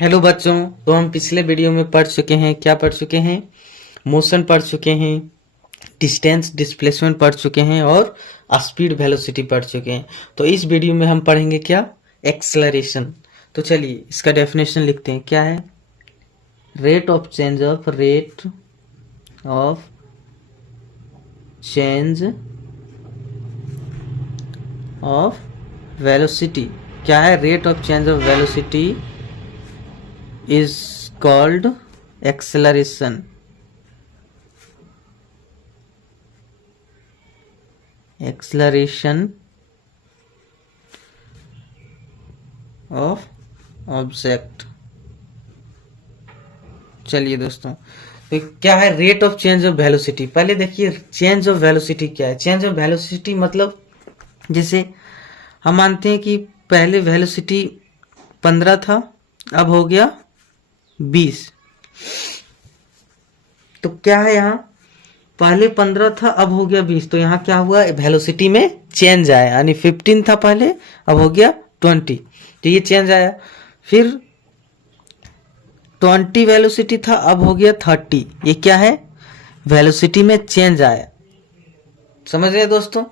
Hello बच्चों। तो हम पिछले वीडियो में पढ़ चुके हैं, क्या पढ़ चुके हैं? मोशन पढ़ चुके हैं, डिस्टेंस डिस्प्लेसमेंट पढ़ चुके हैं और स्पीड वेलोसिटी पढ़ चुके हैं। तो इस वीडियो में हम पढ़ेंगे क्या? एक्सेलरेशन। तो चलिए इसका डेफिनेशन लिखते हैं। क्या है? Rate of change of velocity. क्या है? Rate of change of velocity is called acceleration. Acceleration of object. चलिए दोस्तों, तो क्या है rate of change of velocity? पहले देखिए चेंज ऑफ वेलोसिटी क्या है। चेंज ऑफ वेलोसिटी मतलब जैसे हम मानते हैं कि पहले वेलोसिटी 15 था, अब हो गया 20। तो क्या है यहाँ? पहले 15 था, अब हो गया 20। तो यहाँ क्या हुआ? वेलोसिटी में चेंज आया, यानी 15 था पहले, अब हो गया 20। तो ये चेंज आया। फिर 20 वेलोसिटी था, अब हो गया 30। ये क्या है? वेलोसिटी में चेंज आया। समझ रहे दोस्तों?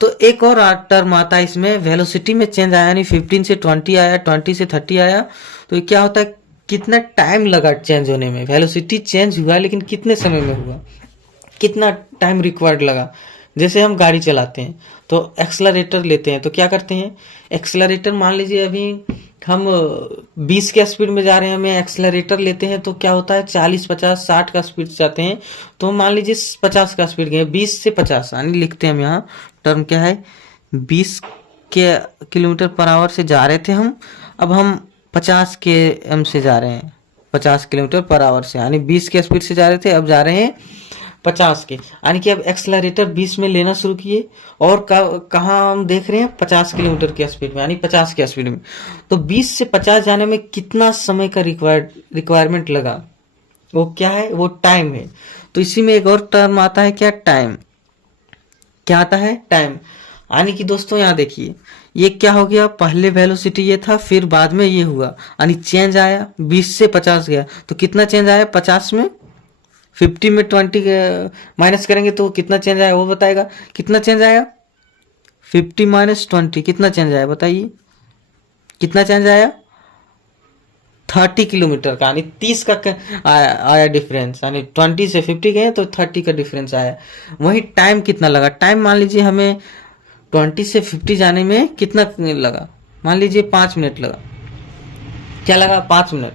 तो एक और टर्म आता है इसमें, वेलोसिटी में चेंज आया, यानी 15 से 20 आया, 20 से 30 आया। तो ये क्या होता है? कितना टाइम लगा चेंज होने में? वेलोसिटी चेंज हुआ लेकिन कितने समय में हुआ, कितना टाइम रिक्वायर्ड लगा। जैसे हम गाड़ी चलाते हैं तो एक्सलरेटर लेते हैं, तो क्या करते हैं? एक्सलरेटर मान लीजिए अभी हम 20 के स्पीड में जा रहे हैं, हमें एक्सलरेटर लेते हैं तो क्या होता है? 40, 50, 60 का स्पीड जाते हैं। तो मान लीजिए 50 का स्पीड गए, 20 से 50, यानी लिखते हैं हम यहाँ टर्म क्या है? 20 के किलोमीटर पर आवर से जा रहे थे हम, अब हम 50 के एम से जा रहे हैं, 50 किलोमीटर पर आवर से, यानी 20 के स्पीड से जा रहे थे, अब जा रहे हैं 50 के। यानी कि अब एक्सलरेटर 20 में लेना शुरू किए और कहाँ हम देख रहे हैं? 50 किलोमीटर के स्पीड में, यानी 50 के स्पीड में। तो 20 से 50 जाने में कितना समय का रिक्वायरमेंट लगा? वो क्या है? वो टाइम है। तो इसी में एक और टर्म आता है, क्या? टाइम। क्या आता है? टाइम। यानी कि दोस्तों यहाँ देखिए, ये क्या हो गया? पहले वेलोसिटी ये था, फिर बाद में ये हुआ, यानी चेंज आया, 20 से 50 गया। तो कितना चेंज आया? 50 में 50 में 20 माइनस करेंगे तो कितना चेंज आया वो बताएगा। कितना चेंज आया? 50 माइनस 20 कितना चेंज आया बताइए? कितना चेंज आया? 30 किलोमीटर का, यानी 30 का आया डिफरेंस, यानी 20 से 50 गए तो 30 का डिफरेंस आया। वही टाइम कितना लगा? टाइम मान लीजिए हमें 20 से 50 जाने में कितना लगा? मान लीजिए 5 मिनट लगा। क्या लगा? 5 मिनट।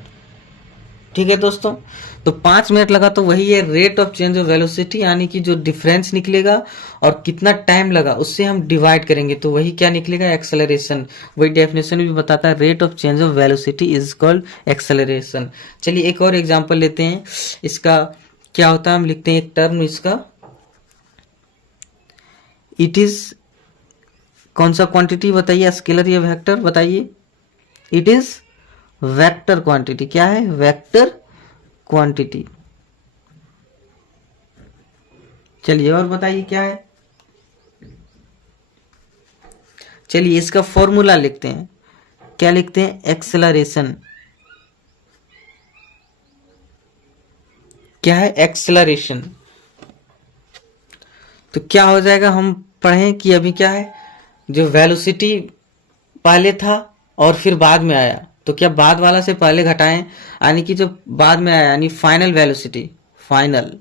ठीक है दोस्तों, तो 5 मिनट लगा। तो वही है rate of change of velocity, यानी कि जो डिफरेंस निकलेगा और कितना टाइम लगा उससे हम डिवाइड करेंगे तो वही क्या निकलेगा? एक्सेलरेशन। वही डेफिनेशन भी बताता है, rate of change of velocity is called acceleration. चलिए एक और एग्जांपल लेते हैं। इसका क्या होता है? हम लिखते हैं एक टर्म इसका, इट इज, कौन सा क्वांटिटी बताइए? स्केलर या वेक्टर बताइए? It is vector quantity. क्या है? Vector quantity. चलिए और बताइए क्या है? चलिए इसका फॉर्मूला लिखते हैं। क्या लिखते हैं? एक्सेलरेशन। क्या है? एक्सेलरेशन। तो क्या हो जाएगा? हम पढ़ें कि अभी क्या है, जो वेलोसिटी पहले था और फिर बाद में आया, तो क्या बाद वाला से पहले घटाएं, यानी कि जो बाद में आया, यानी फाइनल वेलोसिटी, फाइनल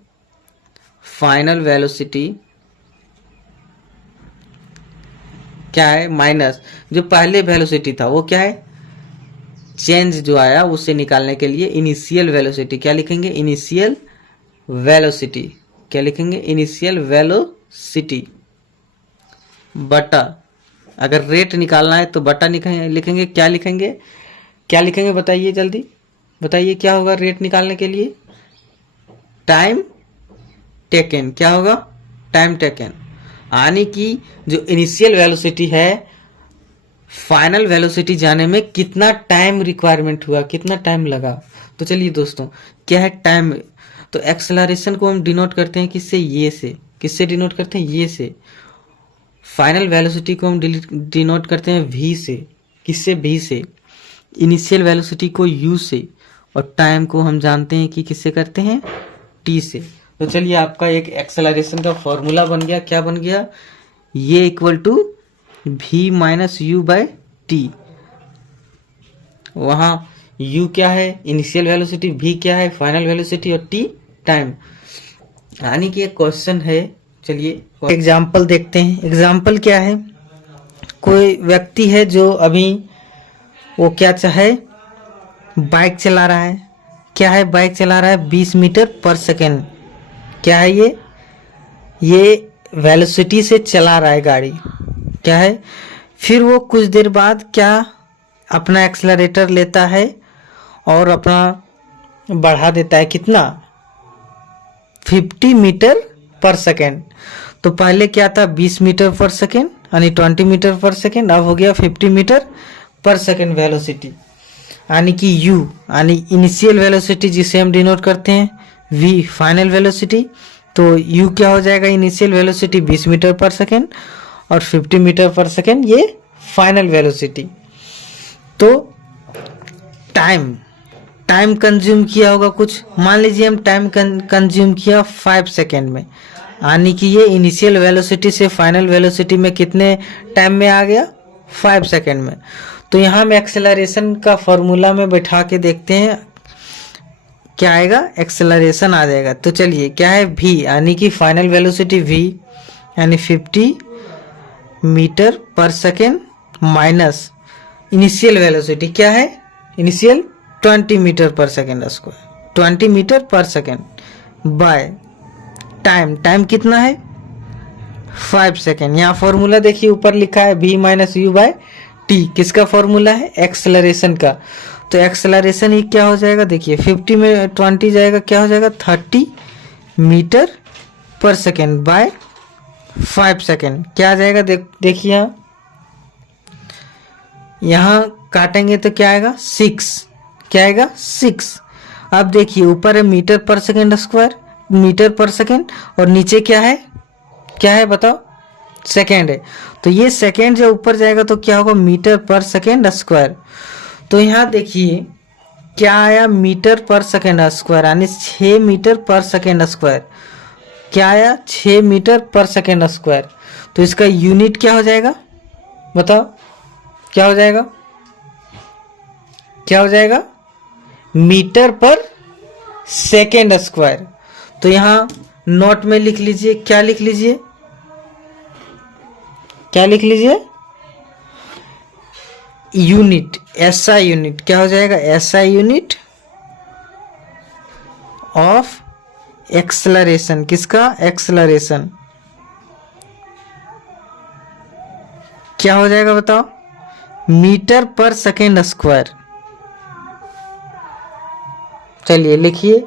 वेलोसिटी क्या है? माइनस जो पहले वेलोसिटी था वो क्या है? चेंज जो आया उससे निकालने के लिए इनिशियल वेलोसिटी क्या लिखेंगे? Initial velocity. क्या लिखेंगे? इनिशियल वेलोसिटी बटा, अगर रेट निकालना है तो बटा लिखेंगे। क्या लिखेंगे? क्या लिखेंगे बताइए, जल्दी बताइए क्या होगा रेट निकालने के लिए? Time taken. क्या होगा? Time taken. यानी कि जो इनिशियल वेलोसिटी है, फाइनल वेलोसिटी जाने में कितना टाइम रिक्वायरमेंट हुआ, कितना टाइम लगा। तो चलिए दोस्तों, क्या है टाइम? तो एक्सेलरेशन को हम डिनोट करते हैं किससे? ये से। किससे डिनोट करते हैं? ये से। फाइनल वेलोसिटी को हम डिनोट करते हैं v से। किससे? v से। इनिशियल वेलोसिटी को u से और टाइम को हम जानते हैं कि किससे करते हैं, t से। तो चलिए आपका एक एक्सेलरेशन का फॉर्मूला बन गया। क्या बन गया, ये equal to v minus u by t. वहाँ u क्या है इनिशियल वेलोसिटी, v क्या है फाइनल वेलोसिटी और t टाइम। यानी कि एक क्वेश्चन है। चलिए एग्जाम्पल देखते हैं। एग्जाम्पल क्या है, कोई व्यक्ति है जो अभी वो क्या चाहे बाइक चला रहा है। क्या है, बाइक चला रहा है 20 मीटर पर सेकेंड। क्या है ये वेलोसिटी से चला रहा है गाड़ी। क्या है, फिर वो कुछ देर बाद क्या अपना एक्सेलरेटर लेता है और अपना बढ़ा देता है, कितना 50 मीटर पर सेकेंड। तो पहले क्या था 20 मीटर पर सेकेंड यानी 20 मीटर पर सेकेंड, अब हो गया 50 मीटर पर सेकेंड वेलोसिटी। यानी कि u यानी इनिशियल वेलोसिटी जिसे हम डिनोट करते हैं, v फाइनल वेलोसिटी। तो u क्या हो जाएगा, इनिशियल वेलोसिटी 20 मीटर पर सेकेंड और 50 मीटर पर सेकेंड ये फाइनल वेलोसिटी। तो टाइम कंज्यूम किया होगा कुछ, मान लीजिए हम टाइम कंज्यूम किया 5 सेकेंड में, यानी कि ये इनिशियल वेलोसिटी से फाइनल वेलोसिटी में कितने टाइम में आ गया, 5 सेकेंड में। तो यहाँ हम एक्सेलरेशन का फॉर्मूला में बैठा के देखते हैं क्या आएगा, एक्सेलरेशन आ जाएगा। तो चलिए क्या है v यानी कि फाइनल वेलोसिटी v यानी 50 मीटर पर सेकेंड माइनस इनिशियल वेलोसिटी क्या है, इनिशियल 20 मीटर पर सेकेंड स्क्वायर, 20 मीटर पर सेकेंड बाय टाइम कितना है 5 सेकेंड। यहाँ फॉर्मूला देखिए ऊपर लिखा है v minus u by t. किसका फॉर्मूला है, एक्सेलरेशन का। तो एक्सेलरेशन ही क्या हो जाएगा, देखिए 50 में 20 जाएगा, क्या हो जाएगा 30 मीटर पर सेकेंड बाय 5 सेकेंड। क्या आ जाएगा, देखिए यहाँ काटेंगे तो क्या आएगा 6। क्या आएगा 6। अब देखिए ऊपर है मीटर पर सेकेंड स्क्वायर, मीटर पर सेकेंड, और नीचे क्या है बताओ, सेकेंड है। तो ये सेकेंड जो ऊपर जाएगा तो क्या होगा, मीटर पर सेकेंड स्क्वायर। तो यहाँ देखिए क्या आया, मीटर पर सेकेंड स्क्वायर यानी 6 मीटर पर सेकेंड स्क्वायर। क्या आया 6 मीटर पर सेकेंड स्क्वायर। तो इसका यूनिट क्या हो जाएगा बताओ, क्या हो जाएगा, क्या हो जाएगा मीटर पर सेकेंड स्क्वायर। तो यहाँ नोट में लिख लीजिए, क्या लिख लीजिए, क्या लिख लीजिए, यूनिट, एसआई यूनिट। क्या हो जाएगा, एसआई यूनिट ऑफ एक्सेलरेशन। किसका, एक्सेलरेशन। क्या हो जाएगा बताओ, मीटर पर सेकेंड स्क्वायर। चलिए लिखिए